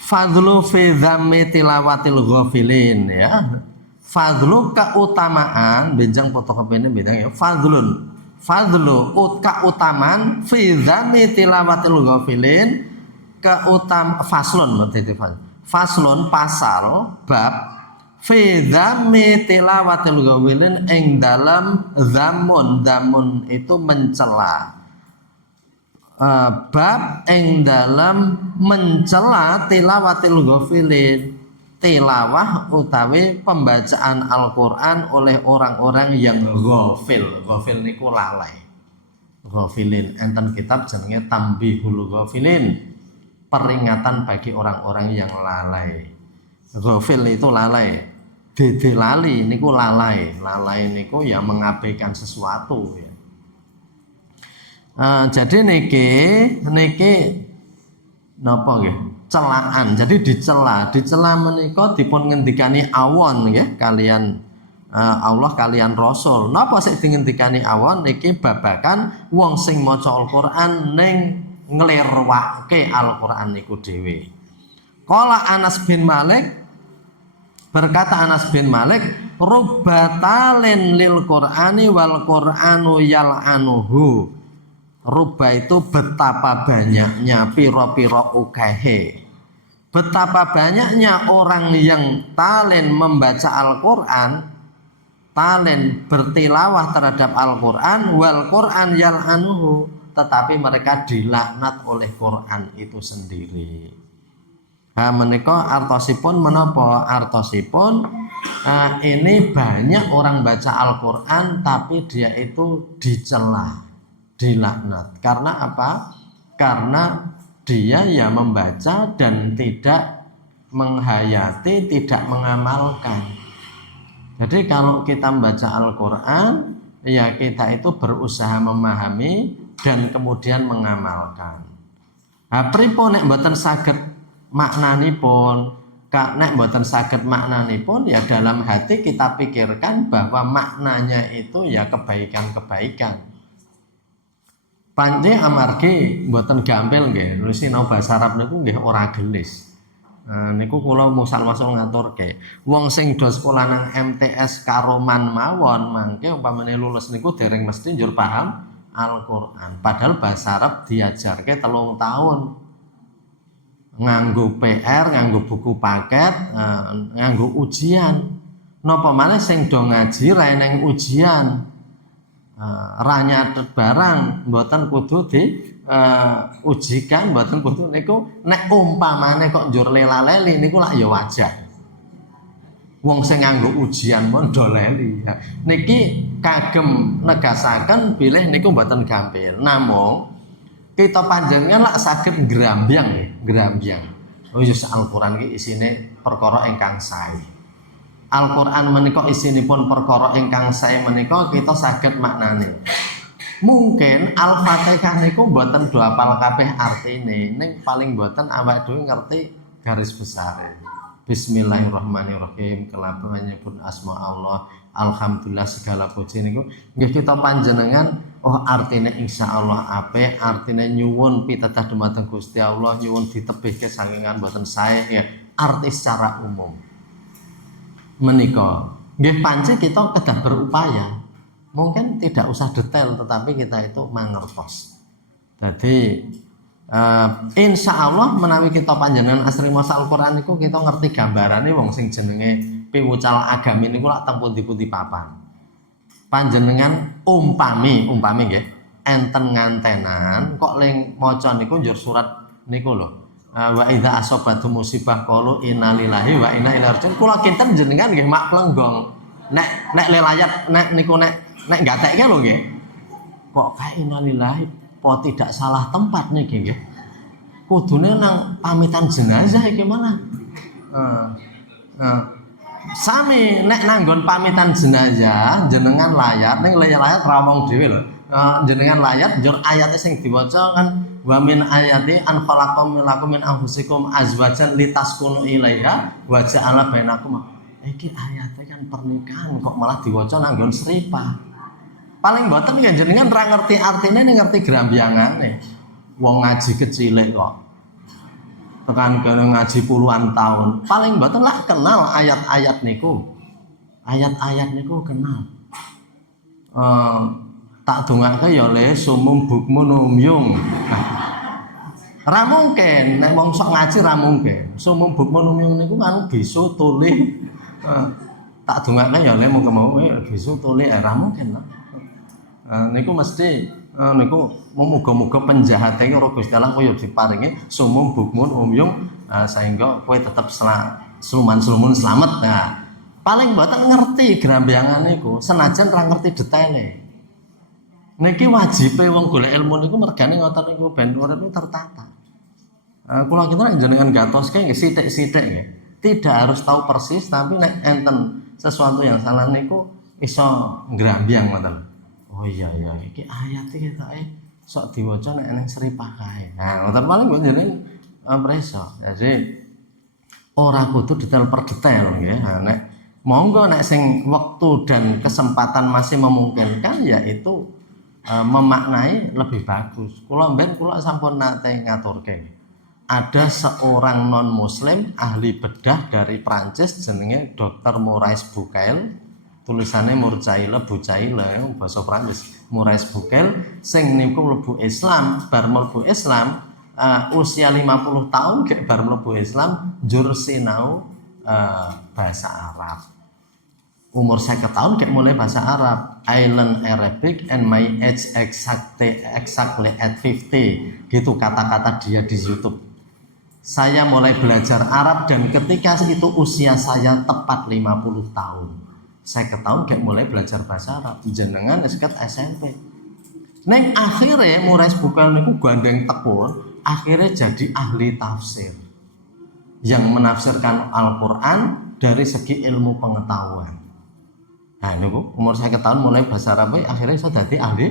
Fadlu fi dzammi tilawatil ghafilin ya. Fadlu keutamaan, benjang fotokopi ini bidang ya. Fadlu keutamaan fi dzammi tilawatil ghafilin, faslun pasal bab fi dzammi tilawatil ghafilin ing dalam zamun itu mencela, bab ing dalam mencela tilawatil ghafilin, tilawah utawi pembacaan Al-Qur'an oleh orang-orang yang ghafil. Ghafil niku lalai. Ghafilin, enten kitab jenenge Tambihul Ghafilin, peringatan bagi orang-orang yang lalai. Ghafil itu lalai. Dede lali niku lalai. Lalai niku ya mengabaikan sesuatu ya. Jadi niki napa nggih? Celaan. Jadi dicela menika dipun ngendikani awon nggih kalian Allah kalian Rasul. Napa sik dingendikani awon niki babakan wong sing maca Al-Qur'an ning nglirwake Al-Qur'an niku dhewe. Qala Anas bin Malik, berkata Anas bin Malik, rubbatalin lil Qur'ani wal Qur'anu yal'anuhu. Rubba itu betapa banyaknya, piro-piro ukahe. Betapa banyaknya orang yang talen membaca Al-Qur'an, talen bertilawah terhadap Al-Qur'an, wal Qur'an yal'anuhu, tetapi mereka dilaknat oleh Qur'an itu sendiri. Menika artosipun menapa? Artosipun ini banyak orang baca Al-Qur'an tapi dia itu dicela, dilaknat. Karena apa? Karena dia ya membaca dan tidak menghayati, tidak mengamalkan. Jadi kalau kita membaca Al-Qur'an, ya kita itu berusaha memahami dan kemudian mengamalkan. Pripun nek mboten saged maknanipun, nek mboten saged maknanipun ya dalam hati kita pikirkan bahwa maknanya itu ya kebaikan-kebaikan. Pancen amargi mboten gampil nggih, nulis sinau basa Arab niku nggih ora gelis. Niku kula musal-musal ngaturke. Wong sing do sekolah nang MTS Karoman mawon mangke umpamane lulus niku dereng mesti njur paham Al-Qur'an. Padahal basa Arab diajarke 3 tahun. Nganggo PR, nganggo buku paket, nganggo ujian. Napa maneh sing do ngaji ra neng ujian. Ranyatet barang mboten kudu di ujikan, mboten kudu niku nek umpamane kok njur lela-leli niku lak ya wajar. Wong sing nganggo ujian mon do leli. Niki kagem negasaken bilih niku mboten gampil. Namung kita panjenengan lak saged ngrambyang. Oh yes, Al-Qur'an iki isine perkara ingkang sae. Al-Qur'an menika isinipun perkara ingkang sae menika kita saged maknane. Mungkin Al-Fatihah niku mboten do hafal kabeh artine, ning paling mboten awake dhewe ngerti garis besare. Bismillahirrahmanirrahim, kelaban nyebut asma Allah, alhamdulillah segala puji niku nggih kita panjenengan oh artine insyaallah apik, artine nyuwun pitadah dumateng Gusti Allah, nyuwun ditebihke sakingan mboten sae ya, arti secara umum. Menika nggih pancen kita kedah berupaya, mungkin tidak usah detail tetapi kita itu mangertos. Jadi insya Allah menawi kita panjenengan asring maca Al-Qur'an niku kita ngerti gambarane wong sing jenenge piwucal agami niku lak teng pundi-pundi papan. Panjenengan umpami nggih enten ngantenan kok ling maca niku njur surat niku lho. Wa idza asabatu musibah qalu innalillahi wa inna ilaihi raji'un. Kula kinten jenengan nggih mak plenggong. Nek lelayat nek niku nek gatekke lho nggih. Kok kae innalillahi po tidak salah tempat niki nggih. Kudune nang pamitan jenazah iki malah. Sami nek nanggon pamitan jenazah jenengan layat ning layat ramong dhewe lho. Jenengan layat njur ayate sing diwaca kan wa min ayati an khalaqakum lakum min anfusikum azwajan litaskunu ilaiha wa ja'ala bainakum. Iki ayate kan pernikahan kok malah diwaca nanggon sripah. Paling mboten ya jenengan ra ngerti artine ning ngerti grambyangane. Wong ngaji kecilik kok. Tekan kene ngaji puluhan tahun. Paling mboten lah kenal ayat-ayat niku. Ayat-ayat niku kenal. Tak dongake ya le sumum bukmun umyung. Ra mungkin nek wong sok ngaji ra mungkin. Sumum bukmun umyung niku kan bisu tuli. Tak dongake ya le mung-mung bisu tuli ra mungkin lah. Niku mesti niku muga-muga penjahate karo Gusti Allah kaya diparingi sumum bukmun umyung sehingga kowe tetep sluman-slumun slamet. Nah, paling mboten ngerti grambiangan niku, senajan ra ngerti detaile. Niki wajibe wong golek ilmu niku mergane ngoten niku ben urip tertata. Kula kita jenengan gatoske nggih sithik-sithik nggih. Tidak harus tahu persis, tapi nek enten sesuatu yang salah niku iso ngrambiang ngoten. Oh iya iki ayat iki ketoke sok diwaca nek ning sripah kae. Nah, ngoten paling kok jenengan preso. Jadi ora kudu detail per detail nggih. Nek monggo nek sing wektu dan kesempatan masih memungkinkan yaitu memaknai lebih bagus. Kula sampun nate ngaturke. Ada seorang non muslim ahli bedah dari Prancis jenenge Dr. Maurice Bucaille. Tulisannya Murcaile Bucaille bahasa Prancis. Maurice Bucaille sing niku mlebu Islam, bar mlebu Islam usia 50 tahun gek bar mlebu Islam njur sinau bahasa Arab. Umur 50 tahun gek mulai bahasa Arab. I learn Arabic and my age exactly at 50. Gitu kata-kata dia di YouTube. Saya mulai belajar Arab dan ketika itu usia saya tepat 50 tahun. Saya ketahuan kayak mulai belajar bahasa Arab. Jenengan esket SMP. Neng akhirnya Maurice Bucaille niku gandeng tekun, akhirnya jadi ahli tafsir. Yang menafsirkan Al-Qur'an dari segi ilmu pengetahuan. Nah niku umur saya ketahuan mulai bahasa Arab, akhirnya saya jadi ahli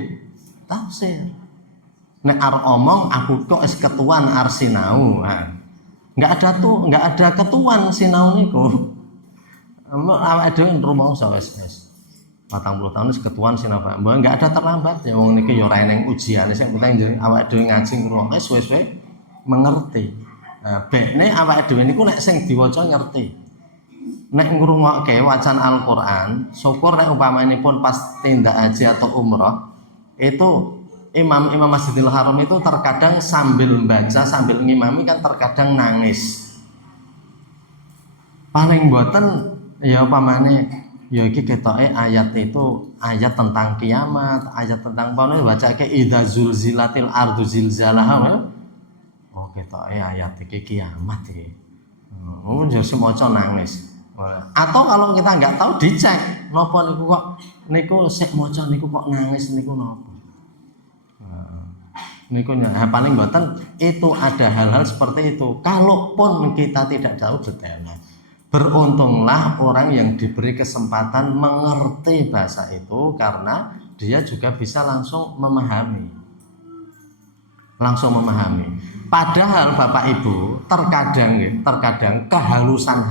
tafsir. Nek arep omong aku kok es ketuan arsinau. Nah, nggak ada ketuan sinau niku. Awake dhewe rumangsa wis 40 tahun wis ketuan sinau Pak. Mbok nggak ada terlambat ya wong niki ya ora eneng ujiane sing penting awake dhewe ngaji ngrungokne suwe-suwe mengerti. Nah, bekne awake dhewe niku nek sing diwaca ngerti. Nek ngrungokke wacan Al-Qur'an, syukur nek umpamanipun pas tindak haji atau umroh itu Imam Masjidil Haram itu terkadang sambil membaca, sambil ngimami kan terkadang nangis. Paling boten ya pamane ya iki ketoke ayat itu ayat tentang kiamat, ayat tentang apa bacake idza zulzilatil ardu zilzalaha. Oh ketoke ayat iki kiamat iki. Oh jadi maca nangis. Atau kalau kita nggak tahu dicek, napa niku sik maca niku kok nangis niku napa? Nikunya paling boten itu ada hal-hal seperti itu. Kalaupun kita tidak tahu detailnya, beruntunglah orang yang diberi kesempatan mengerti bahasa itu karena dia juga bisa langsung memahami. Padahal Bapak Ibu terkadang kehalusan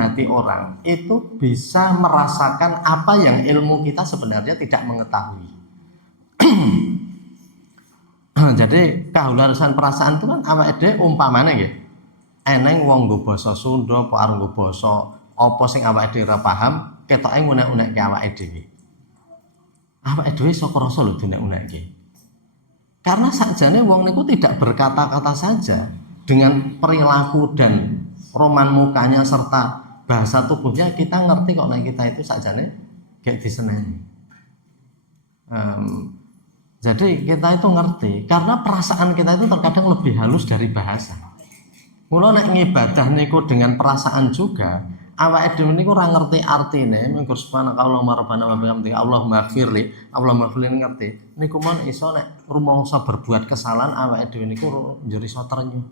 hati orang itu bisa merasakan apa yang ilmu kita sebenarnya tidak mengetahui. Jadi kehalusan perasaan itu kan awake dhewe umpamane nggih. Eneng wong nggo basa Sunda apa arep nggo basa apa sing awake dhewe ora paham, ketoke ngunek-unekke awake dhewe. Awake dhewe iso krasa lho diunek-unekke. Karena sakjane wong niku tidak berkata-kata saja, dengan perilaku dan roman mukanya serta bahasa tubuhnya kita ngerti kok nek kita itu sakjane kayak diseneni. Jadi kita itu ngerti karena perasaan kita itu terkadang lebih halus dari bahasa. Mula nek ngibadah niku dengan perasaan juga, awake dhewe niku ora ngerti artine, mengko subhanallah rabbana wa bihamdika Allahumma ighfirli, ngerti. Niku mon iso nek rumangsa berbuat kesalahan awake dhewe niku njur iso terenyuh.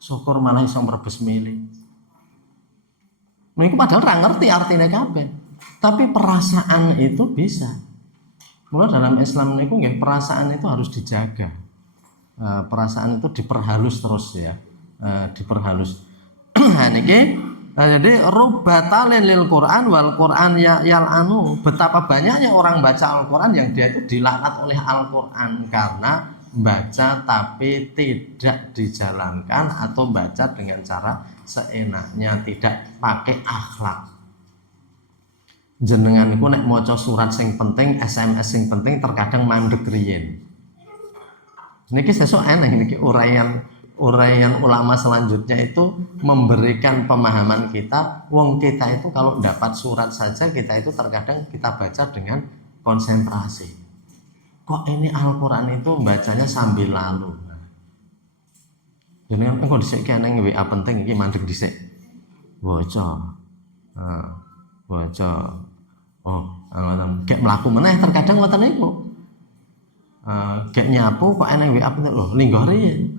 Syukur malah iso mrebes milih. Niku padahal ora ngerti artine kabeh. Tapi perasaan itu bisa. Mulai dalam Islam niku nggih perasaan itu harus dijaga. Perasaan itu diperhalus terus ya. Diperhalus. Niki jadi rubatalin lil Quran wal Quran yal'anu. Betapa banyaknya orang baca Al-Qur'an yang dia itu dilaknat oleh Al-Qur'an karena baca tapi tidak dijalankan atau baca dengan cara seenaknya, tidak pakai akhlak. Jenengan iku nek maca surat sing penting, SMS sing penting terkadang mandeg riyin. Niki sesuk eneng niki uraian ulama selanjutnya itu memberikan pemahaman kita, wong kita itu kalau dapat surat saja kita itu terkadang kita baca dengan konsentrasi. Kok ini Al-Qur'an itu bacanya sambil lalu. Jenengan engko dhisik eneng WA penting iki mandeg dhisik. waca. Waca. Oh, ngoten. Gek mlaku meneh terkadang ngoten niku. Gek nyapu kok eneng WA lho, linggori.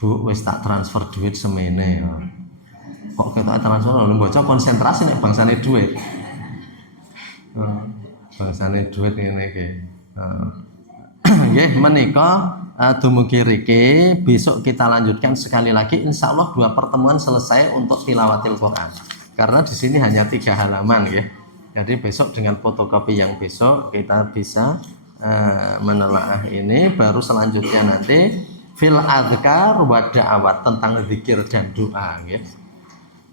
Bu, wis tak transfer duit semene. Kok ketok transfer lho baca konsentrasi nek bangsane duit. Bangsane duit ngene iki. Nggih, menika dumugi riki, besok kita lanjutkan sekali lagi. Insya Allah 2 pertemuan selesai untuk tilawatil Quran. Karena di sini hanya 3 halaman, ya. Jadi besok dengan fotokopi yang besok kita bisa menelaah ini. Baru selanjutnya nanti fil adzkar wa da'awat, tentang zikir dan doa, ya.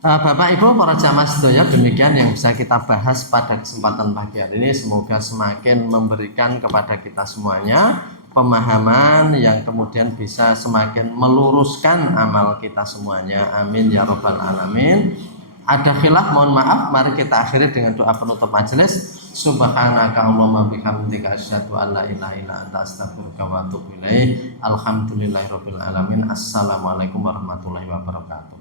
Bapak Ibu para jamaah sedaya, demikian yang bisa kita bahas pada kesempatan pagi hari ini. Semoga semakin memberikan kepada kita semuanya pemahaman yang kemudian bisa semakin meluruskan amal kita semuanya. Amin ya rabbal alamin. Ada khilaf, mohon maaf. Mari kita akhiri dengan doa penutup majelis. Subhanaka Allahumma bihamdika asyhadu an la ilaha illa anta astaghfiruka wa atubu ilaik. Alhamdulillahirabbil alamin. Assalamualaikum warahmatullahi wabarakatuh.